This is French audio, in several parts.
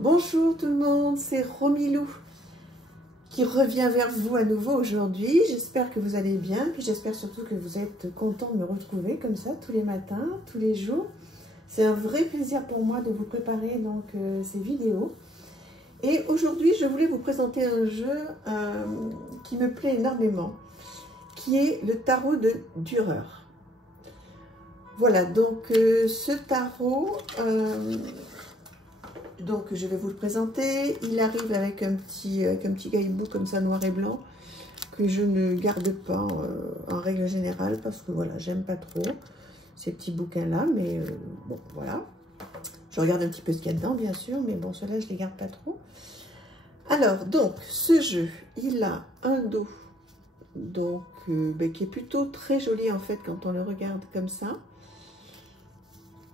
Bonjour tout le monde, c'est Romilou qui revient vers vous à nouveau aujourd'hui. J'espère que vous allez bien, puis j'espère surtout que vous êtes contents de me retrouver comme ça tous les matins, tous les jours. C'est un vrai plaisir pour moi de vous préparer donc ces vidéos. Et aujourd'hui, je voulais vous présenter un jeu qui me plaît énormément, qui est le tarot de Dürer. Voilà, donc ce tarot, donc je vais vous le présenter. Il arrive avec un petit guidebook comme ça noir et blanc que je ne garde pas en règle générale parce que voilà, j'aime pas trop ces petits bouquins là, mais bon voilà. Je regarde un petit peu ce qu'il y a dedans bien sûr, mais bon ceux-là je les garde pas trop. Alors donc ce jeu, il a un dos donc qui est plutôt très joli en fait quand on le regarde comme ça.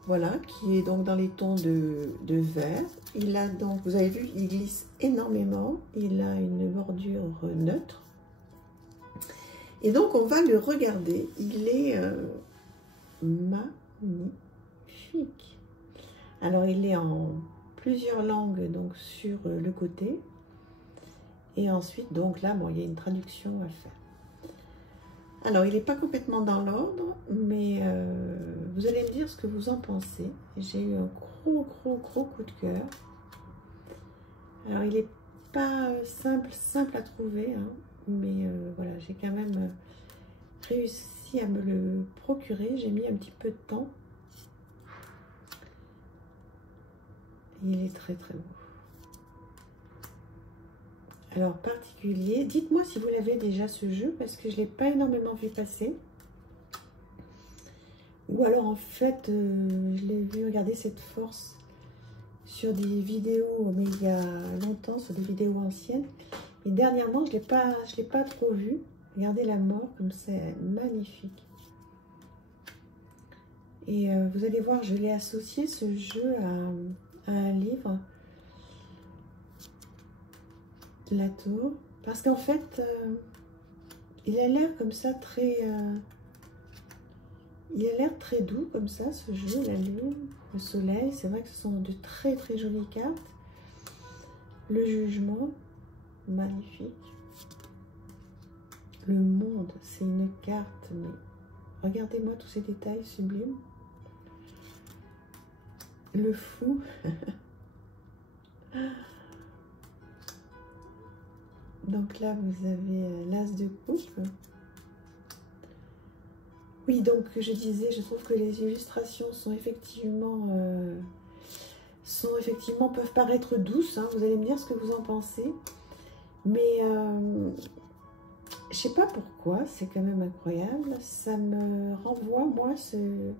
Voilà, qui est donc dans les tons de vert. Il a donc, vous avez vu, il glisse énormément. Il a une bordure neutre. Et donc, on va le regarder. Il est magnifique. Alors, il est en plusieurs langues donc sur le côté. Et ensuite, donc là, bon, il y a une traduction à faire. Alors, il n'est pas complètement dans l'ordre, mais vous allez me dire ce que vous en pensez. J'ai eu un gros coup de cœur. Alors, il n'est pas simple à trouver, hein, mais voilà, j'ai quand même réussi à me le procurer. J'ai mis un petit peu de temps. Il est très beau. Alors, particulier, dites-moi si vous l'avez déjà ce jeu, parce que je ne l'ai pas énormément vu passer. Ou alors, en fait, je l'ai vu regarder cette force sur des vidéos, mais il y a longtemps, sur des vidéos anciennes. Et dernièrement, je l'ai pas trop vu. Regardez la mort, comme c'est magnifique. Et vous allez voir, je l'ai associé, ce jeu, à un livre. La tour, parce qu'en fait il a l'air comme ça très il a l'air très doux comme ça ce jeu, la lune, le soleil, c'est vrai que ce sont de très jolies cartes. Le jugement, magnifique. Le monde, c'est une carte, mais regardez-moi tous ces détails sublimes. Le fou. Donc là, vous avez l'as de coupe. Oui, donc je disais, je trouve que les illustrations sont effectivement peuvent paraître douces. Hein, vous allez me dire ce que vous en pensez. Mais je sais pas pourquoi, c'est quand même incroyable. Ça me renvoie, moi, ce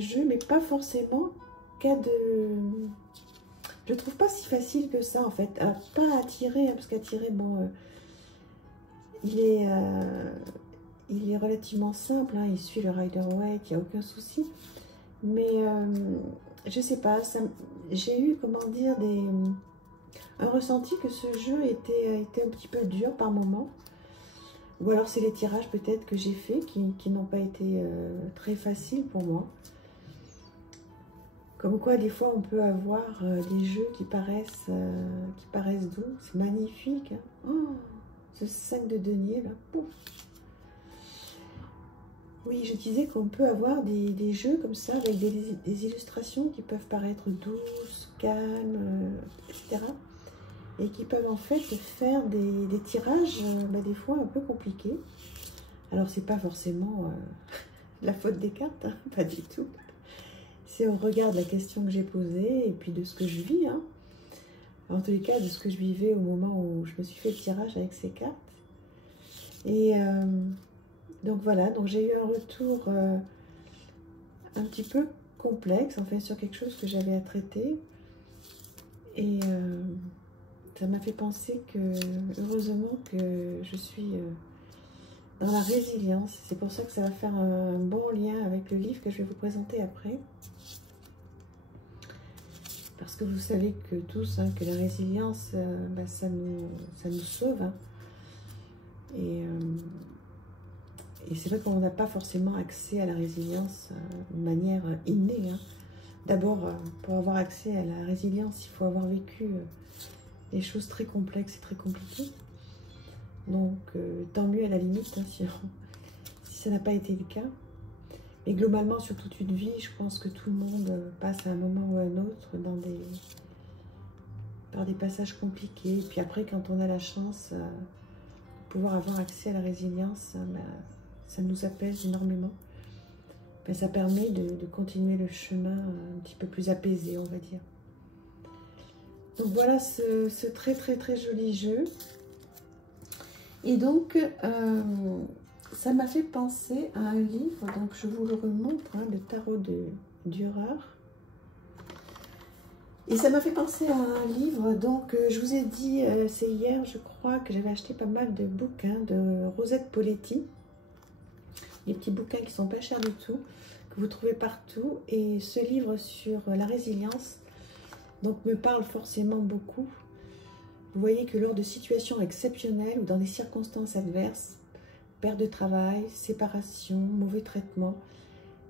jeu, mais pas forcément qu'à de... Je ne trouve pas si facile que ça, en fait. Pas à tirer, hein, parce qu'à tirer, bon, il est relativement simple. Hein, il suit le Rider-Waite, il n'y a aucun souci. Mais, je ne sais pas, j'ai eu, comment dire, un ressenti que ce jeu était un petit peu dur par moment. Ou alors, c'est les tirages, peut-être, que j'ai faits qui n'ont pas été très faciles pour moi. Comme quoi, des fois, on peut avoir des jeux qui paraissent doux. C'est magnifique. Hein. Oh, ce 5 de denier, là. Pouf. Oui, je disais qu'on peut avoir des jeux comme ça, avec des illustrations qui peuvent paraître douces, calmes, etc. Et qui peuvent en fait faire des tirages, des fois, un peu compliqués. Alors, c'est pas forcément la faute des cartes, hein, pas du tout. Si on regarde la question que j'ai posée et puis de ce que je vis, hein, en tous les cas de ce que je vivais au moment où je me suis fait le tirage avec ces cartes. Et donc voilà, donc j'ai eu un retour un petit peu complexe en fait sur quelque chose que j'avais à traiter. Et ça m'a fait penser que heureusement que je suis dans la résilience. C'est pour ça que ça va faire un bon lien avec le livre que je vais vous présenter après. Parce que vous savez que tous, hein, que la résilience, ça nous sauve. Hein. Et c'est vrai qu'on n'a pas forcément accès à la résilience de manière innée. Hein. D'abord, pour avoir accès à la résilience, il faut avoir vécu des choses très complexes et très compliquées. Donc, tant mieux à la limite, hein, si ça n'a pas été le cas. Et globalement, sur toute une vie, je pense que tout le monde passe à un moment ou à un autre par des passages compliqués. Et puis après, quand on a la chance de pouvoir avoir accès à la résilience, ça nous apaise énormément. Ben, ça permet de continuer le chemin un petit peu plus apaisé, on va dire. Donc voilà ce très très très joli jeu. Et donc, ça m'a fait penser à un livre, donc je vous le remontre, hein, le tarot de Dürer. Et ça m'a fait penser à un livre, donc je vous ai dit, c'est hier je crois, que j'avais acheté pas mal de bouquins de Rosette Poletti. Des petits bouquins qui sont pas chers du tout, que vous trouvez partout. Et ce livre sur la résilience, donc me parle forcément beaucoup. Vous voyez que lors de situations exceptionnelles ou dans des circonstances adverses, perte de travail, séparation, mauvais traitement,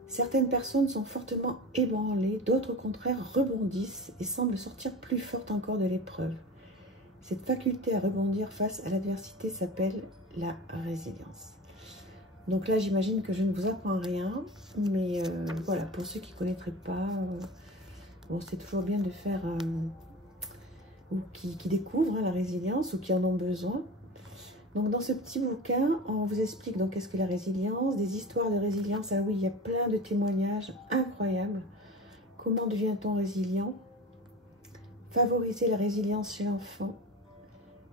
certaines personnes sont fortement ébranlées, d'autres au contraire rebondissent et semblent sortir plus fortes encore de l'épreuve. Cette faculté à rebondir face à l'adversité s'appelle la résilience. Donc là, j'imagine que je ne vous apprends rien, mais voilà, pour ceux qui ne connaîtraient pas, bon, c'est toujours bien de faire, ou qui découvrent hein, la résilience, ou qui en ont besoin. Donc dans ce petit bouquin, on vous explique donc qu'est-ce que la résilience, des histoires de résilience. Ah oui, il y a plein de témoignages incroyables. Comment devient-on résilient? Favoriser la résilience chez l'enfant,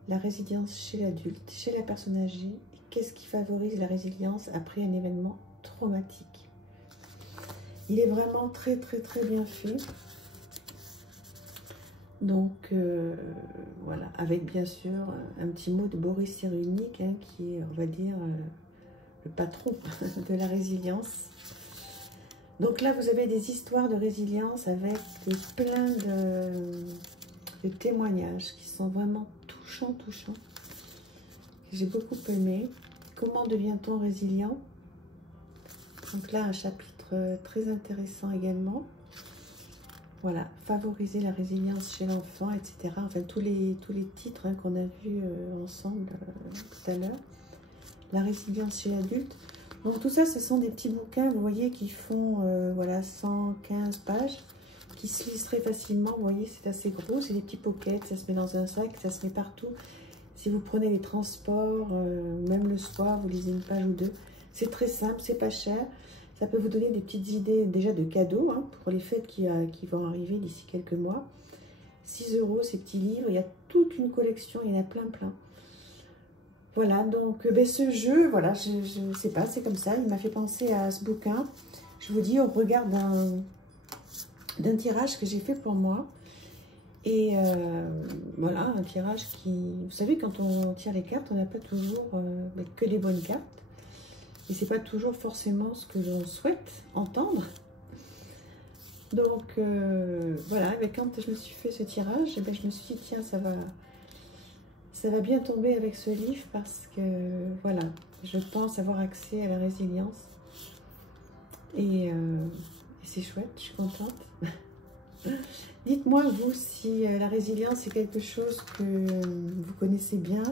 la résilience chez l'adulte, chez la personne âgée. Qu'est-ce qui favorise la résilience après un événement traumatique? Il est vraiment très très très bien fait. Donc voilà, avec bien sûr un petit mot de Boris Cyrulnik, hein, qui est, on va dire, le patron de la résilience. Donc là, vous avez des histoires de résilience avec plein de témoignages qui sont vraiment touchants, touchants. J'ai beaucoup aimé. Comment devient-on résilient? Donc là, un chapitre très intéressant également. Voilà, favoriser la résilience chez l'enfant, etc. Enfin, tous les titres hein, qu'on a vus ensemble tout à l'heure. La résilience chez l'adulte. Donc tout ça, ce sont des petits bouquins, vous voyez, qui font voilà, 115 pages, qui se lisent très facilement. Vous voyez, c'est assez gros, c'est des petits pockets, ça se met dans un sac, ça se met partout. Si vous prenez les transports, même le soir, vous lisez une page ou deux. C'est très simple, c'est pas cher. Ça peut vous donner des petites idées déjà de cadeaux hein, pour les fêtes qui vont arriver d'ici quelques mois. 6 € ces petits livres, il y a toute une collection, il y en a plein plein. Voilà, donc ben, ce jeu, voilà, je sais pas, c'est comme ça, il m'a fait penser à ce bouquin. Je vous dis, au regard d'un tirage que j'ai fait pour moi. Et voilà, un tirage qui... Vous savez, quand on tire les cartes, on n'a pas toujours que des bonnes cartes. Et c'est pas toujours forcément ce que l'on souhaite entendre. Donc voilà, mais quand je me suis fait ce tirage, ben, je me suis dit, tiens, ça va bien tomber avec ce livre parce que voilà, je pense avoir accès à la résilience. Et c'est chouette, je suis contente. Dites-moi, vous, si la résilience est quelque chose que vous connaissez bien.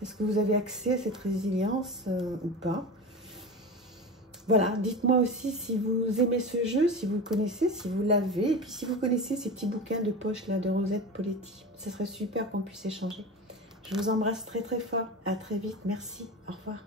Est-ce que vous avez accès à cette résilience ou pas? Voilà, dites-moi aussi si vous aimez ce jeu, si vous le connaissez, si vous l'avez. Et puis si vous connaissez ces petits bouquins de poche là de Rosette Poletti. Ça serait super qu'on puisse échanger. Je vous embrasse très très fort. À très vite. Merci. Au revoir.